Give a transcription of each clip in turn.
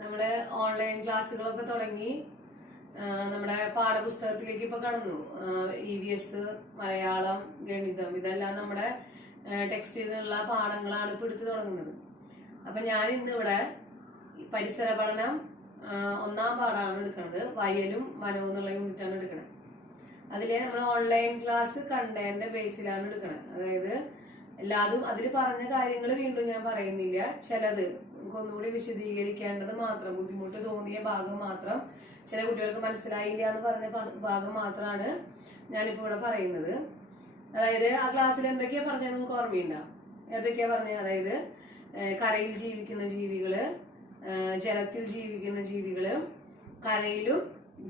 നമ്മുടെ ഓൺലൈൻ ക്ലാസ്സുകളൊക്കെ തുടങ്ങി നമ്മുടെ പാഠപുസ്തകത്തിലേക്ക് ഇപ്പൊ കടന്നു. EVS, മലയാളം, ഗണിതം ഇതെല്ലാം നമ്മുടെ ടെക്സ്റ്റിൽ നിന്നുള്ള പാഠങ്ങളാണ് ഇപ്പൊ എടുത്തു തുടങ്ങുന്നത്. അപ്പൊ ഞാൻ ഇന്നിവിടെ പരിസര പഠനം 1ാം പാഠമാണ് എടുക്കുന്നത്. വയലും വനവും എന്നുള്ള യൂണിറ്റാണ് എടുക്കുന്നത്. അതിലെ നമ്മൾ ഓൺലൈൻ ക്ലാസ് കണ്ടന്റ് ബേസിലാണ് എടുക്കുന്നത്. അതായത് എല്ലാതും അതിൽ പറഞ്ഞ കാര്യങ്ങൾ വീണ്ടും ഞാൻ പറയുന്നില്ല. ചിലത് ഒന്നുകൂടി വിശദീകരിക്കേണ്ടത് മാത്രം, ബുദ്ധിമുട്ട് തോന്നിയ ഭാഗം മാത്രം, ചില കുട്ടികൾക്ക് മനസ്സിലായില്ല എന്ന് പറഞ്ഞ ഭാഗം മാത്രമാണ് ഞാനിപ്പോ ഇവിടെ പറയുന്നത്. അതായത് ആ ക്ലാസ്സിൽ എന്തൊക്കെയാ പറഞ്ഞത് നിങ്ങൾക്ക് ഓർമ്മയുണ്ടോ? ഏതൊക്കെയാ പറഞ്ഞത്? അതായത് കരയിൽ ജീവിക്കുന്ന ജീവികള്, ജലത്തിൽ ജീവിക്കുന്ന ജീവികള്, കരയിലും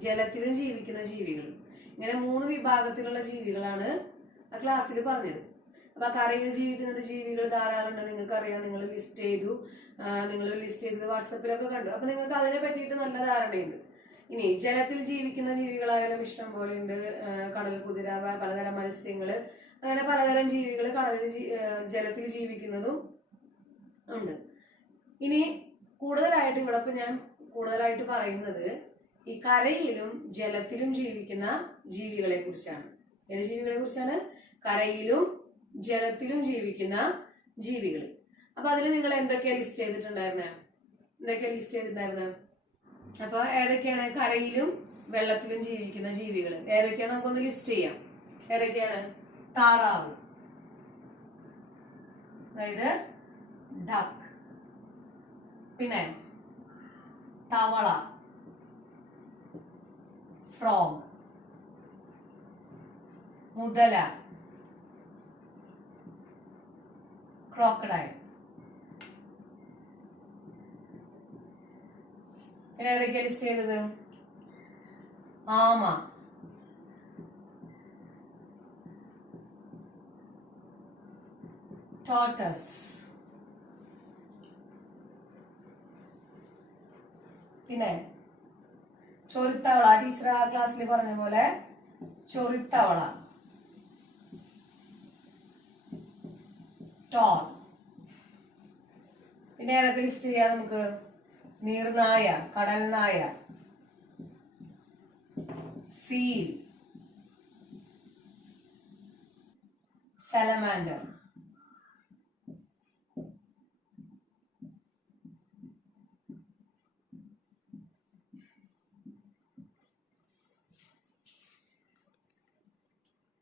ജലത്തിലും ജീവിക്കുന്ന ജീവികൾ, ഇങ്ങനെ 3 വിഭാഗത്തിലുള്ള ജീവികളാണ് ആ ക്ലാസ്സിൽ പറഞ്ഞത്. അപ്പൊ കരയിൽ ജീവിക്കുന്ന ജീവികൾ ധാരാളം ഉണ്ട്, നിങ്ങൾക്ക് അറിയാം. നിങ്ങൾ ലിസ്റ്റ് ചെയ്തത് വാട്സപ്പിലൊക്കെ കണ്ടു. അപ്പൊ നിങ്ങൾക്ക് അതിനെ പറ്റിയിട്ട് നല്ല ധാരണയുണ്ട്. ഇനി ജലത്തിൽ ജീവിക്കുന്ന ജീവികളായാലും ഇഷ്ടം പോലെ ഉണ്ട്. കടൽ കുതിര, പലതരം മത്സ്യങ്ങള്, അങ്ങനെ പലതരം ജീവികൾ ജലത്തിൽ ജീവിക്കുന്നതും ഉണ്ട്. ഇനി കൂടുതലായിട്ട് ഇവിടെ ഇപ്പൊ ഞാൻ കൂടുതലായിട്ട് പറയുന്നത് ഈ കരയിലും ജലത്തിലും ജീവിക്കുന്ന ജീവികളെ കുറിച്ചാണ്. ഏത് ജീവികളെ കുറിച്ചാണ്? കരയിലും ജലത്തിലും ജീവിക്കുന്ന ജീവികൾ. അപ്പൊ അതിൽ നിങ്ങൾ എന്തൊക്കെയാ ലിസ്റ്റ് ചെയ്തിട്ടുണ്ടായിരുന്നെ? അപ്പൊ ഏതൊക്കെയാണ് കരയിലും വെള്ളത്തിലും ജീവിക്കുന്ന ജീവികൾ? ഏതൊക്കെയാണ് നമുക്കൊന്ന് ലിസ്റ്റ് ചെയ്യാം. ഏതൊക്കെയാണ്? താറാവ്, അതായത് ഡക്ക്, പിന്നെ തവള, ഫ്രോഗ്, മുതല, ക്രോക്കഡൈൽ. പിന്നെ ഏതൊക്കെയാ ലിസ്റ്റ് ചെയ്തത്? ആമ, ടോർട്ടസ്, പിന്നെ ചൊറിത്തവള. ടീച്ചർ ആ ക്ലാസ്സിൽ പറഞ്ഞ പോലെ ചൊറിത്തവള, ടോൺ. പിന്നെ ഏതൊക്കെ ലിസ്റ്റ് ചെയ്യാം നമുക്ക്? നീർനായ, കടൽനായ, സീൽ, സാലമാൻഡർ,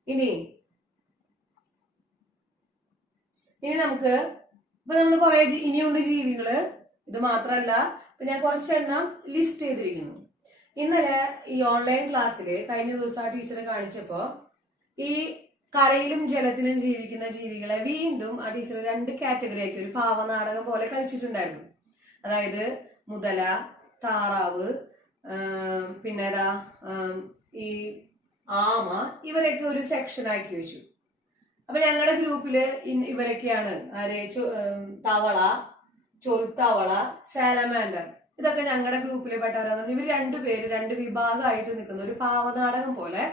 ഇനി നമുക്ക് ഇപ്പൊ നമ്മൾ കുറെ ഇനിയുണ്ട് ജീവികള്. ഇത് മാത്രല്ല, ഇപ്പൊ ഞാൻ കുറച്ചെണ്ണം ലിസ്റ്റ് ചെയ്തിരിക്കുന്നു. ഇന്നലെ ഈ ഓൺലൈൻ ക്ലാസ്സിൽ കഴിഞ്ഞ ദിവസം ആ ടീച്ചറെ കാണിച്ചപ്പോ ഈ കരയിലും ജലത്തിലും ജീവിക്കുന്ന ജീവികളെ വീണ്ടും ആ ടീച്ചർ 2 കാറ്റഗറി ആക്കി ഒരു പാവനാടകം പോലെ കളിച്ചിട്ടുണ്ടായിരുന്നു. അതായത് മുതല, താറാവ്, പിന്നെ ഈ ആമ, ഇവരൊക്കെ ഒരു സെക്ഷൻ ആക്കി വെച്ചു. അപ്പൊ ഞങ്ങളുടെ ഗ്രൂപ്പില് ഇവരൊക്കെയാണ് തവള, ചൊറുത്തവള, സാലമാൻഡർ, ഇതൊക്കെ ഞങ്ങളുടെ ഗ്രൂപ്പിലെ പെട്ടവരാണ്. ഇവർ 2 പേര് 2 വിഭാഗമായിട്ട് നിൽക്കുന്ന ഒരു പാവനാടകം പോലെ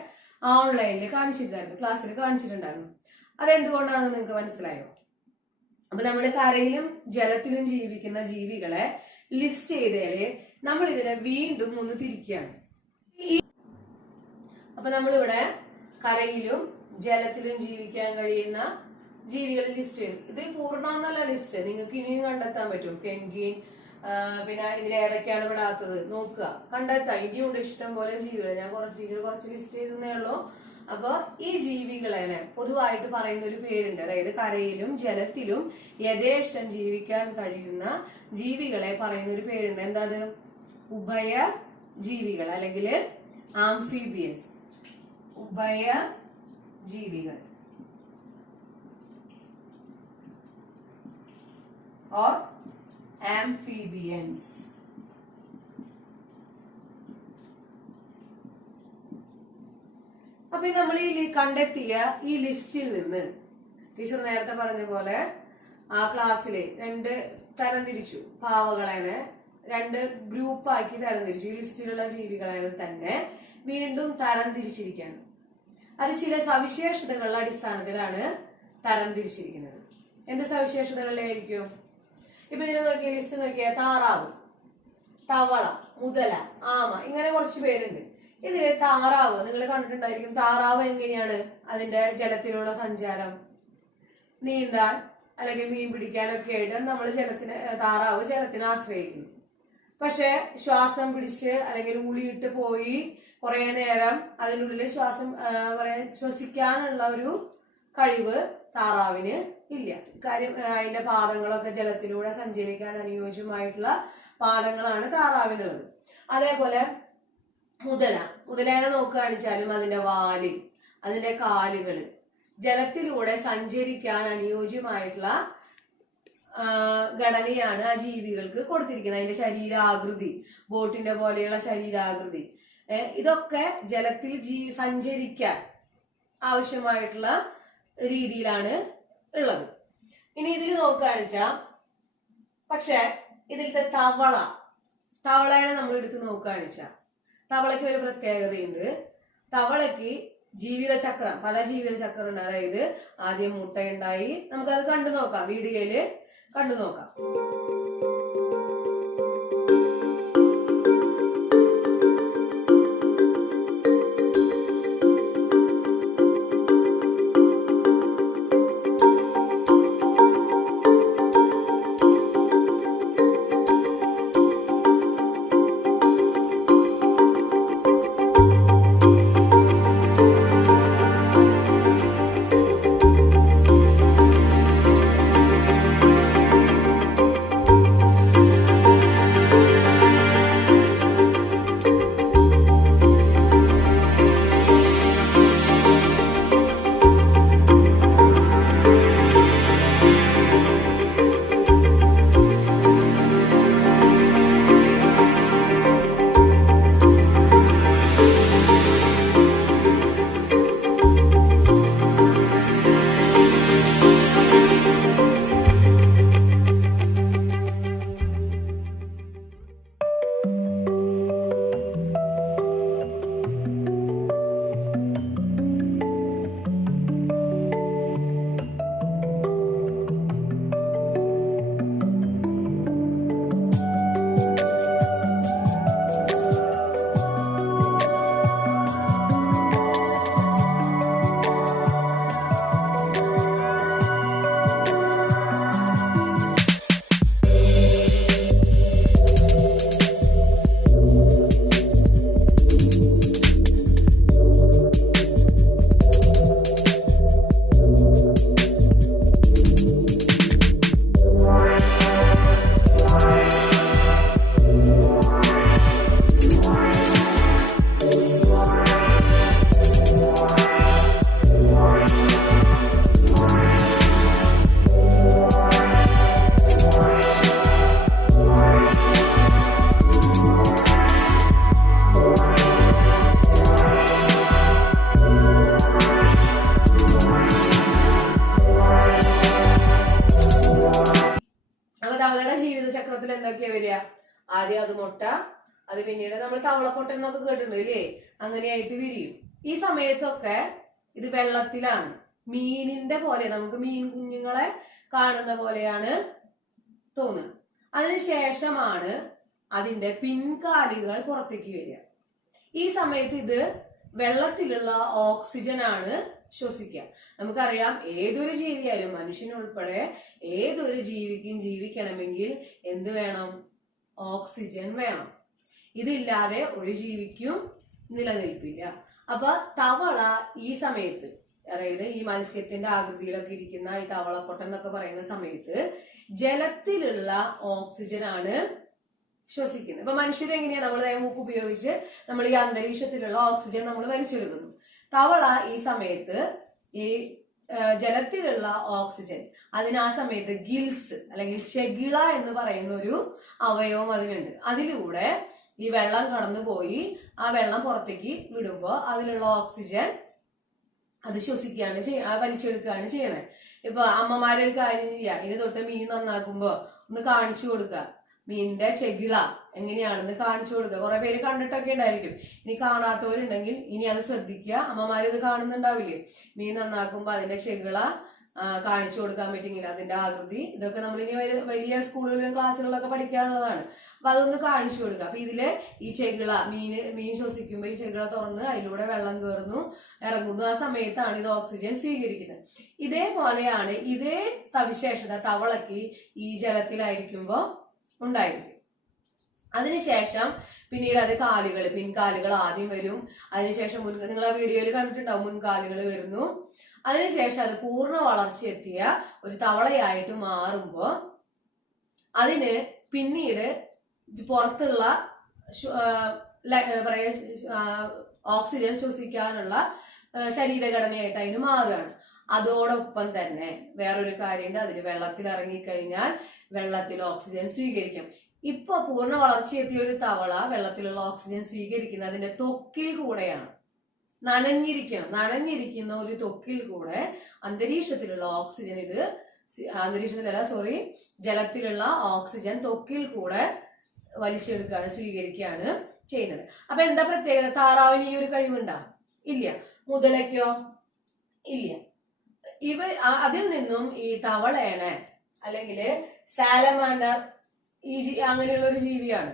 ഓൺലൈനിൽ കാണിച്ചിട്ടുണ്ടായിരുന്നു, ക്ലാസ്സിൽ കാണിച്ചിട്ടുണ്ടായിരുന്നു. അതെന്തുകൊണ്ടാണെന്ന് നിങ്ങൾക്ക് മനസ്സിലായോ? അപ്പൊ നമ്മൾ കരയിലും ജലത്തിലും ജീവിക്കുന്ന ജീവികളെ ലിസ്റ്റ് ചെയ്തേല് നമ്മൾ ഇതിനെ വീണ്ടും ഒന്ന് തിരിക്കുകയാണ്. അപ്പൊ നമ്മളിവിടെ കരയിലും ജലത്തിലും ജീവിക്കാൻ കഴിയുന്ന ജീവികൾ ലിസ്റ്റ് ചെയ്തു. ഇത് പൂർണ്ണമെന്നല്ല ലിസ്റ്റ്, നിങ്ങൾക്ക് ഇനിയും കണ്ടെത്താൻ പറ്റും. പെൻഗ്വിൻ, പിന്നെ ഇതിൽ ഏതൊക്കെയാണ് പെടാത്തത് നോക്കുക, കണ്ടെത്താം. ഇനിയുണ്ട് ഇഷ്ടം പോലെ ജീവികൾ. ഞാൻ കുറച്ച് ലിസ്റ്റ് ചെയ്തേ ഉള്ളൂ. അപ്പൊ ഈ ജീവികളെ പൊതുവായിട്ട് പറയുന്ന ഒരു പേരുണ്ട്. അതായത് കരയിലും ജലത്തിലും യഥേഷ്ടം ജീവിക്കാൻ കഴിയുന്ന ജീവികളെ പറയുന്ന ഒരു പേരുണ്ട്. എന്താ അത്? ഉഭയ ജീവികൾ, അല്ലെങ്കിൽ ആംഫീബിയസ്, ഉഭയ ജീവികൾ, or amphibians. അപ്പൊ നമ്മൾ ഈ കണ്ടെത്തിയ ഈ ലിസ്റ്റിൽ നിന്ന് ടീച്ചർ നേരത്തെ പറഞ്ഞ പോലെ ആ ക്ലാസ്സിലെ 2 തരംതിരിച്ചു. പാവകളെ 2 ഗ്രൂപ്പാക്കി തരംതിരിച്ചു. ഈ ലിസ്റ്റിലുള്ള ജീവികളെ തന്നെ വീണ്ടും തരംതിരിച്ചിരിക്കുകയാണ്. അത് ചില സവിശേഷതകളുടെ അടിസ്ഥാനത്തിലാണ് തരംതിരിച്ചിരിക്കുന്നത്. എന്ത് സവിശേഷതകളിലായിരിക്കും? ഇപ്പൊ ഇതിനെ നോക്കിയ ലിസ്റ്റ് നോക്കിയ താറാവ്. തവള, മുതല, ആമ, ഇങ്ങനെ കുറച്ച് പേരുണ്ട്. ഇതില് താറാവ് നിങ്ങൾ കണ്ടിട്ടുണ്ടായിരിക്കും. താറാവ് എങ്ങനെയാണ് അതിന്റെ ജലത്തിലുള്ള സഞ്ചാരം? നീന്താൻ അല്ലെങ്കിൽ മീൻ പിടിക്കാനൊക്കെ ആയിട്ട് നമ്മൾ താറാവ് ജലത്തിനെ ആശ്രയിക്കുന്നു. പക്ഷെ ശ്വാസം പിടിച്ച് അല്ലെങ്കിൽ ഉളിയിട്ട് പോയി കുറെ നേരം അതിനുള്ളിൽ ശ്വസിക്കാനുള്ള ഒരു കഴിവ് താറാവിന് ഇല്ല. കാര്യം അതിന്റെ പാദങ്ങളൊക്കെ ജലത്തിലൂടെ സഞ്ചരിക്കാൻ അനുയോജ്യമായിട്ടുള്ള പാദങ്ങളാണ് താറാവിനുള്ളത്. അതേപോലെ മുതലേനെ നോക്കുകയാണെച്ചാലും അതിന്റെ വാല്, അതിന്റെ കാലുകള് ജലത്തിലൂടെ സഞ്ചരിക്കാൻ അനുയോജ്യമായിട്ടുള്ള ഘടനയാണ് ആ ജീവികൾക്ക് കൊടുത്തിരിക്കുന്നത്. അതിന്റെ ശരീരാകൃതി, ബോട്ടിന്റെ പോലെയുള്ള ശരീരാകൃതി, ഇതൊക്കെ ജലത്തിൽ സഞ്ചരിക്കാൻ ആവശ്യമായിട്ടുള്ള രീതിയിലാണ് ഉള്ളത്. ഇനി ഇതിൽ നോക്കുകയാണെച്ചാ പക്ഷെ ഇതിലത്തെ തവളേനെ നമ്മൾ എടുത്ത് നോക്കുകയാണെച്ചാ തവളയ്ക്ക് ഒരു പ്രത്യേകതയുണ്ട്. തവളയ്ക്ക് ജീവിതചക്രം, പല ജീവിതചക്രം ഉണ്ട്. അതായത് ആദ്യം മുട്ടയുണ്ടായി, നമുക്കത് കണ്ടു നോക്കാം, വീഡിയോയില് കണ്ടു നോക്കാം. എന്തൊക്കെയാ വരിക? ആദ്യം അത് മുട്ട, അത് പിന്നീട് നമ്മൾ തവളപ്പൊട്ടൻ എന്നൊക്കെ കേട്ടിട്ടുണ്ട് ഇല്ലേ, അങ്ങനെയായിട്ട് വിരിയും. ഈ സമയത്തൊക്കെ ഇത് വെള്ളത്തിലാണ്, മീനിന്റെ പോലെ, നമുക്ക് മീൻ കുഞ്ഞുങ്ങളെ കാണുന്ന പോലെയാണ് തോന്നുന്നത്. അതിനുശേഷമാണ് അതിന്റെ പിൻകാലുകൾ പുറത്തേക്ക് വരിക. ഈ സമയത്ത് ഇത് വെള്ളത്തിലുള്ള ഓക്സിജൻ ആണ് ശ്വസിക്കുക. നമുക്കറിയാം ഏതൊരു ജീവിയായാലും മനുഷ്യനുൾപ്പെടെ ഏതൊരു ജീവിക്കും ജീവിക്കണമെങ്കിൽ എന്ത് വേണം? ഓക്സിജൻ വേണം. ഇതില്ലാതെ ഒരു ജീവിക്കും നിലനിൽപ്പില്ല. അപ്പൊ തവള ഈ സമയത്ത്, അതായത് ഈ മത്സ്യത്തിന്റെ ആകൃതിയിലൊക്കെ ഇരിക്കുന്ന ഈ തവളപ്പൊട്ടൻ എന്നൊക്കെ പറയുന്ന സമയത്ത് ജലത്തിലുള്ള ഓക്സിജൻ ആണ് ശ്വസിക്കുന്നത്. ഇപ്പൊ മനുഷ്യരെങ്ങനെയാ? നമ്മൾ മൂക്ക് ഉപയോഗിച്ച് നമ്മൾ ഈ അന്തരീക്ഷത്തിലുള്ള ഓക്സിജൻ നമ്മൾ വലിച്ചെടുക്കുന്നു. തവള ഈ സമയത്ത് ഈ ജലത്തിലുള്ള ഓക്സിജൻ അതിന് ആ സമയത്ത് ഗിൽസ് അല്ലെങ്കിൽ ചെകിള എന്ന് പറയുന്ന ഒരു അവയവം അതിനുണ്ട്. അതിലൂടെ ഈ വെള്ളം കടന്നുപോയി ആ വെള്ളം പുറത്തേക്ക് വിടുമ്പോൾ അതിലുള്ള ഓക്സിജൻ അത് ശ്വസിക്കുകയാണ് വലിച്ചെടുക്കുകയാണ് ചെയ്യണേ. ഇപ്പൊ അമ്മമാരൊരു കാര്യം ചെയ്യാ, ഇനി തൊട്ട് മീൻ നന്നാക്കുമ്പോ ഒന്ന് കാണിച്ചു കൊടുക്കുക, മീനിന്റെ ചെകിള എങ്ങനെയാണെന്ന് കാണിച്ചു കൊടുക്കുക. കുറെ പേര് കണ്ടിട്ടൊക്കെ ഉണ്ടായിരിക്കും. ഇനി കാണാത്തവരുണ്ടെങ്കിൽ ഇനി അത് ശ്രദ്ധിക്കുക. അമ്മമാര് ഇത് കാണുന്നുണ്ടാവില്ലേ, മീൻ നന്നാക്കുമ്പോ അതിന്റെ ചെകിള കാണിച്ചു കൊടുക്കാൻ പറ്റുമെങ്കിൽ അതിന്റെ ആകൃതി ഇതൊക്കെ നമ്മൾ ഇനി വലിയ സ്കൂളുകളിലും ക്ലാസ്സുകളിലൊക്കെ പഠിക്കാനുള്ളതാണ്. അപ്പൊ അതൊന്ന് കാണിച്ചു കൊടുക്കുക. അപ്പൊ ഇതില് ഈ ചെകിള മീൻ ശ്വസിക്കുമ്പോൾ ഈ ചെകിള തുറന്ന് അതിലൂടെ വെള്ളം കയറുന്നു ഇറങ്ങുന്നു. ആ സമയത്താണ് ഇത് ഓക്സിജൻ സ്വീകരിക്കുന്നത്. ഇതേപോലെയാണ് ഇതേ സവിശേഷത തവളയ്ക്ക് ഈ ജലത്തിലായിരിക്കുമ്പോ ഉണ്ടായിരിക്കും. അതിനുശേഷം പിന്നീട് അത് പിൻകാലുകൾ ആദ്യം വരും. അതിനുശേഷം നിങ്ങൾ ആ വീഡിയോയിൽ കണ്ടിട്ടുണ്ടാവും, മുൻകാലുകൾ വരുന്നു. അതിനുശേഷം അത് പൂർണ്ണ വളർച്ചയെത്തിയ ഒരു തവളയായിട്ട് മാറുമ്പോ അതിന് പിന്നീട് പുറത്തുള്ള ഓക്സിജൻ ശ്വസിക്കാനുള്ള ശരീരഘടനയായിട്ട് അതിന് മാറുകയാണ്. അതോടൊപ്പം തന്നെ വേറൊരു കാര്യമുണ്ട്, അതിന് വെള്ളത്തിൽ ഇറങ്ങിക്കഴിഞ്ഞാൽ വെള്ളത്തിൽ ഓക്സിജൻ സ്വീകരിക്കാം. ഇപ്പൊ പൂർണ്ണ വളർച്ചയെത്തിയ ഒരു തവള വെള്ളത്തിലുള്ള ഓക്സിജൻ സ്വീകരിക്കുന്നത് അതിന്റെ ത്വക്കിൽ കൂടെയാണ്. നനഞ്ഞിരിക്കുന്ന ഒരു ത്വക്കിൽ കൂടെ അന്തരീക്ഷത്തിലുള്ള ഓക്സിജൻ ജലത്തിലുള്ള ഓക്സിജൻ ത്വക്കിൽ കൂടെ വലിച്ചെടുക്കുകയാണ്, സ്വീകരിക്കുകയാണ് ചെയ്യുന്നത്. അപ്പൊ എന്താ പ്രത്യേകത? താറാവിന് ഈ ഒരു കഴിവുണ്ടോ? ഇല്ല. മുതലയ്ക്കോ? ഇല്ല. അതിൽ നിന്നും ഈ തവളേനെ അല്ലെങ്കിൽ സാലമാൻഡർ അങ്ങനെയുള്ള ഒരു ജീവിയാണ്.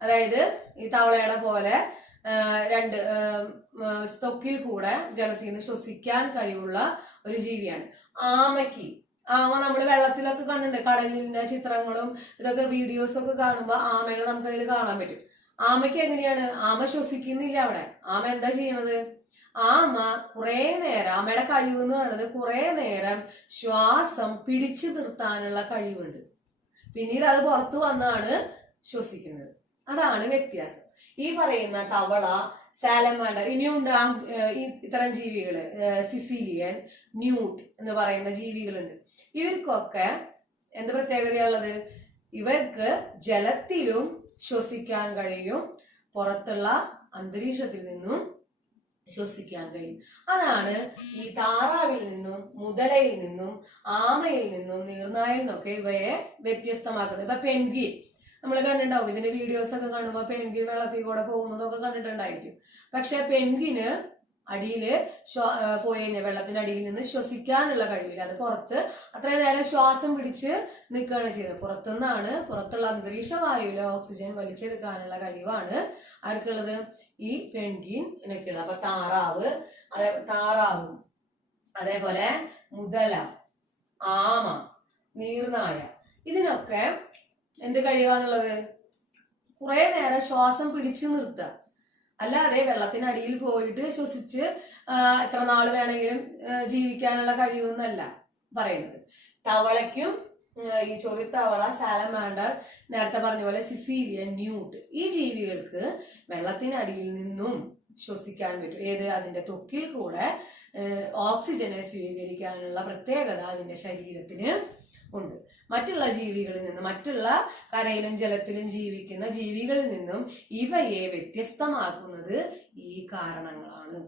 അതായത് ഈ തവളയുടെ പോലെ രണ്ട് ത്വക്കിൽ കൂടെ ജലത്തിൽ നിന്ന് ശ്വസിക്കാൻ കഴിവുള്ള ഒരു ജീവിയാണ്. ആമ നമ്മൾ വെള്ളത്തിലൊക്കെ കണ്ടിട്ടുണ്ട്, കടലിന്റെ ചിത്രങ്ങളും ഇതൊക്കെ വീഡിയോസ് ഒക്കെ കാണുമ്പോൾ ആമകളെ നമുക്ക് അതിൽ കാണാൻ പറ്റും. ആമയ്ക്ക് എങ്ങനെയാണ്? ആമ ശ്വസിക്കുന്നില്ല അവിടെ. ആമ എന്താ ചെയ്യണത്? ആമയുടെ കഴിവ് എന്ന് പറയുന്നത് കുറെ നേരം ശ്വാസം പിടിച്ചു നിർത്താനുള്ള കഴിവുണ്ട്. പിന്നീട് അത് പുറത്തു വന്നാണ് ശ്വസിക്കുന്നത്. അതാണ് വ്യത്യാസം. ഈ പറയുന്ന തവള, സാലമാൻഡർ, ഇനിയുണ്ട് ഇത്തരം ജീവികള്, സിസിലിയൻ, ന്യൂട്ട് എന്ന് പറയുന്ന ജീവികളുണ്ട്. ഇവർക്കൊക്കെ എന്ത് പ്രത്യേകതയുള്ളത്? ഇവർക്ക് ജലത്തിലും ശ്വസിക്കാൻ കഴിയും, പുറത്തുള്ള അന്തരീക്ഷത്തിൽ നിന്നും ശ്വസിക്കാൻ കഴിയും. അതാണ് ഈ താറാവിൽ നിന്നും മുതലയിൽ നിന്നും ആമയിൽ നിന്നും നീർനായിൽ നിന്നൊക്കെ ഇവയെ വ്യത്യസ്തമാക്കുന്നത്. ഇപ്പൊ പെൻഗ്വിൻ നമ്മൾ കണ്ടിട്ടുണ്ടാവും, ഇതിന്റെ വീഡിയോസ് ഒക്കെ കാണുമ്പോൾ പെൻഗ്വിൻ വെള്ളത്തിൽ കൂടെ പോകുന്നതൊക്കെ കണ്ടിട്ടുണ്ടായിരിക്കും. പക്ഷെ പെൻഗ്വിന് അടിയില് പോയി കഴിഞ്ഞാൽ വെള്ളത്തിന്റെ അടിയിൽ നിന്ന് ശ്വസിക്കാനുള്ള കഴിവില്ല. അത് പുറത്ത് അത്രയും നേരം ശ്വാസം പിടിച്ച് നിൽക്കുകയാണ് ചെയ്യുന്നത്. പുറത്തുള്ള അന്തരീക്ഷ വായുവിലെ ഓക്സിജൻ വലിച്ചെടുക്കാനുള്ള കഴിവാണ് ആർക്കുള്ളത്? ഈ പെൻഗ്വിനൊക്കെയുള്ളത്. അപ്പൊ താറാവും അതേപോലെ മുതല, ആമ, നീർനായ, ഇതിനൊക്കെ എന്ത് കഴിവാണുള്ളത്? കുറെ നേരം ശ്വാസം പിടിച്ചു നിർത്തുക. അല്ലാതെ വെള്ളത്തിനടിയിൽ പോയിട്ട് ശ്വസിച്ച് എത്ര നാൾ വേണമെങ്കിലും ജീവിക്കാനുള്ള കഴിവെന്നല്ല പറയുന്നത്. തവളയ്ക്കും ഈ ചൊറിത്തവള, സാലമാൻഡർ, നേരത്തെ പറഞ്ഞ പോലെ സിസിലിയൻ, ന്യൂട്ട്, ഈ ജീവികൾക്ക് വെള്ളത്തിനടിയിൽ നിന്നും ശ്വസിക്കാൻ പറ്റും. അതിന്റെ ത്വക്കിൽ കൂടെ ഓക്സിജനെ സ്വീകരിക്കാനുള്ള പ്രത്യേകത അതിന്റെ ശരീരത്തിന് ഉണ്ട്. മറ്റുള്ള ജീവികളിൽ നിന്ന്, മറ്റുള്ള കരയിലും ജലത്തിലും ജീവിക്കുന്ന ജീവികളിൽ നിന്നും ഇവയെ വ്യത്യസ്തമാക്കുന്നത് ഈ കാരണങ്ങളാണ്.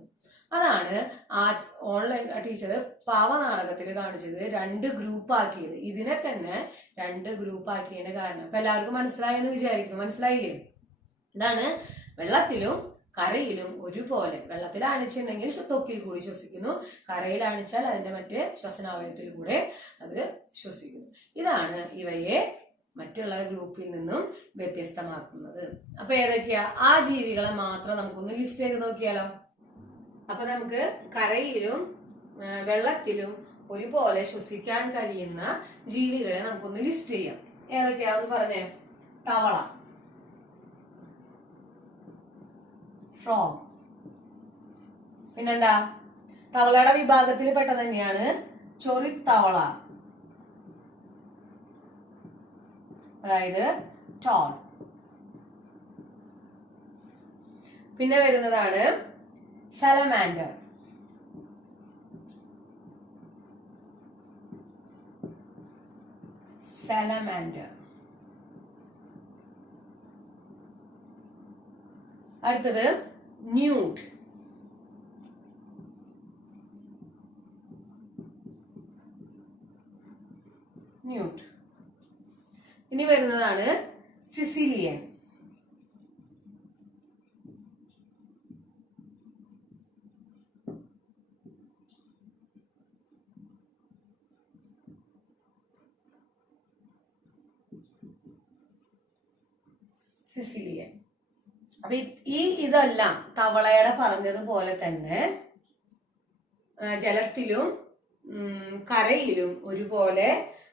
അതാണ് ആ ഓൺലൈൻ ടീച്ചർ പാവനാടകത്തിൽ കാണിച്ചത്, 2 ഗ്രൂപ്പാക്കിയത്. ഇതിനെ തന്നെ 2 ഗ്രൂപ്പാക്കിയതിന്റെ കാരണം ഇപ്പൊ എല്ലാവർക്കും മനസ്സിലായെന്ന് വിചാരിക്കുന്നു. മനസ്സിലായില്ലേ? ഇതാണ് വെള്ളത്തിലും കരയിലും ഒരുപോലെ. വെള്ളത്തിലാണിച്ചുണ്ടെങ്കിൽ ത്വക്കിൽ കൂടി ശ്വസിക്കുന്നു, കരയിലാണിച്ചാൽ അതിന്റെ മറ്റേ ശ്വസനാവയവത്തിൽ കൂടെ അത് ശ്വസിക്കുന്നു. ഇതാണ് ഇവയെ മറ്റുള്ള ഗ്രൂപ്പിൽ നിന്നും വ്യത്യസ്തമാക്കുന്നത്. അപ്പൊ ഏതൊക്കെയാ? ആ ജീവികളെ മാത്രം നമുക്കൊന്ന് ലിസ്റ്റ് ചെയ്ത് നോക്കിയാലോ. അപ്പൊ നമുക്ക് കരയിലും വെള്ളത്തിലും ഒരുപോലെ ശ്വസിക്കാൻ കഴിയുന്ന ജീവികളെ നമുക്കൊന്ന് ലിസ്റ്റ് ചെയ്യാം. ഏതൊക്കെയാന്ന് പറഞ്ഞേ. തവള, ഫ്രോഗ്. പിന്നെന്താ? തവളയുടെ വിഭാഗത്തിൽ പെട്ടത് തന്നെയാണ് ചൊറിത്തവള, അതായത് ടോൺ. പിന്നെ വരുന്നതാണ് സാലമാൻഡർ. അടുത്തത് ന്യൂട്ട്. ഇനി വരുന്നതാണ് സിസിലിയൻ. സിസിലിയൻ. അപ്പൊ ഇതെല്ലാം തവളയുടെ പറഞ്ഞതുപോലെ തന്നെ ജലത്തിലും കരയിലും ഒരുപോലെ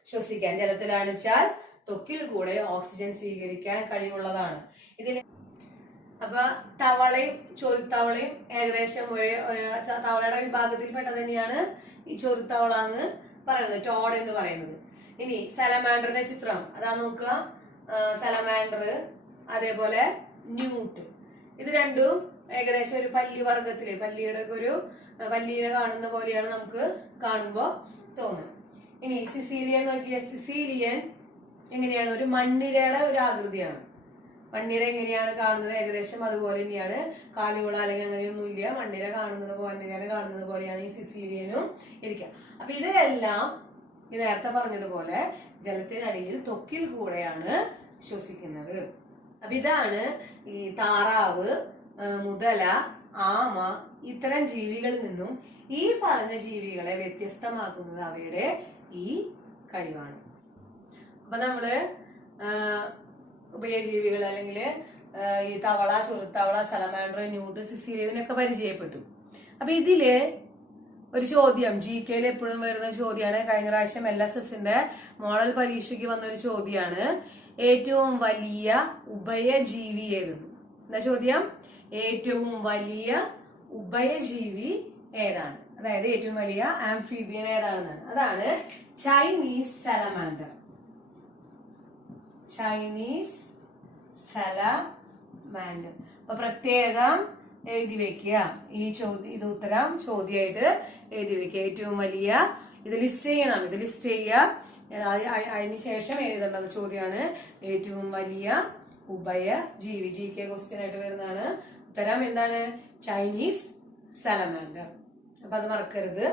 ശ്വസിക്കാൻ, ജലത്തിലാണിച്ചാൽ ത്വക്കിൽ കൂടെ ഓക്സിജൻ സ്വീകരിക്കാൻ കഴിവുള്ളതാണ് ഇതിന്. അപ്പൊ തവളയും ചൊരുത്തവളയും ഏകദേശം തവളയുടെ വിഭാഗത്തിൽപ്പെട്ടത് തന്നെയാണ് ഈ ചൊരുത്തവള എന്ന് പറയുന്നത്, ടോഡ് എന്ന് പറയുന്നത്. ഇനി സലമാൻഡറിന്റെ ചിത്രം അതാ നോക്കുക. സലമാൻഡർ, അതേപോലെ ന്യൂട്ട്, ഇത് രണ്ടും ഏകദേശം ഒരു പല്ലി വർഗത്തില്, പല്ലിയെ കാണുന്ന പോലെയാണ് നമുക്ക് കാണുമ്പോ തോന്നുന്നത്. ഇനി സിസീലിയൻ നോക്കിയ, സിസീലിയൻ എങ്ങനെയാണ്? ഒരു മണ്ണിരയുടെ ഒരു ആകൃതിയാണ്. മണ്ണിര എങ്ങനെയാണ് കാണുന്നത്? ഏകദേശം അതുപോലെ തന്നെയാണ്. കാലുകൾ അല്ലെങ്കിൽ അങ്ങനെയൊന്നും ഇല്ല. മണ്ണിര കാണുന്നത് പോലെയാണ് ഈ സിസീലിയനും ഇരിക്കുക. അപ്പൊ ഇതെല്ലാം ഈ നേരത്തെ പറഞ്ഞതുപോലെ ജലത്തിനടിയിൽ ത്വക്കിൽ കൂടെയാണ് ശ്വസിക്കുന്നത്. അപ്പൊ ഇതാണ് ഈ താറാവ്, മുതല, ആമ ഇത്തരം ജീവികളിൽ നിന്നും ഈ പറഞ്ഞ ജീവികളെ വ്യത്യസ്തമാക്കുന്നത് അവയുടെ ഈ കഴിവാണ്. അപ്പൊ നമ്മള് ഉഭയജീവികൾ അല്ലെങ്കിൽ ഈ തവള, ചൊറുത്തവള, സലമാൻഡർ, ന്യൂട്ട്, സിസീലിയൻ ഇതിനൊക്കെ പരിചയപ്പെട്ടു. അപ്പൊ ഇതില് ഒരു ചോദ്യം GK എപ്പോഴും വരുന്ന ചോദ്യമാണ്. കഴിഞ്ഞ പ്രാവശ്യം LSSന്റെ മോഡൽ പരീക്ഷയ്ക്ക് വന്നൊരു ചോദ്യമാണ്, ഏറ്റവും വലിയ ഉഭയജീവി ഏതെന്ന്. എന്താ ചോദ്യം? ഏറ്റവും വലിയ ഉഭയജീവി ഏതാണ്, അതായത് ഏറ്റവും വലിയ ആംഫീബിയൻ ഏതാണെന്നാണ്. അതാണ് ചൈനീസ് സലമാൻഡർ. Chinese salamander. അപ്പൊ പ്രത്യേകം എഴുതി വെക്കുക. ഇത് ഉത്തരം ചോദ്യമായിട്ട് എഴുതി വെക്കുക. ഏറ്റവും വലിയ, ഇത് ലിസ്റ്റ് ചെയ്യണം, ഇത് ലിസ്റ്റ് ചെയ്യുക. അതിനുശേഷം എഴുതേണ്ട ചോദ്യമാണ് ഏറ്റവും വലിയ ഉഭയജീവി. GK ക്വസ്റ്റ്യൻ ആയിട്ട് വരുന്നതാണ്. ഉത്തരം എന്താണ്? Chinese salamander. അപ്പൊ അത് മറക്കരുത്.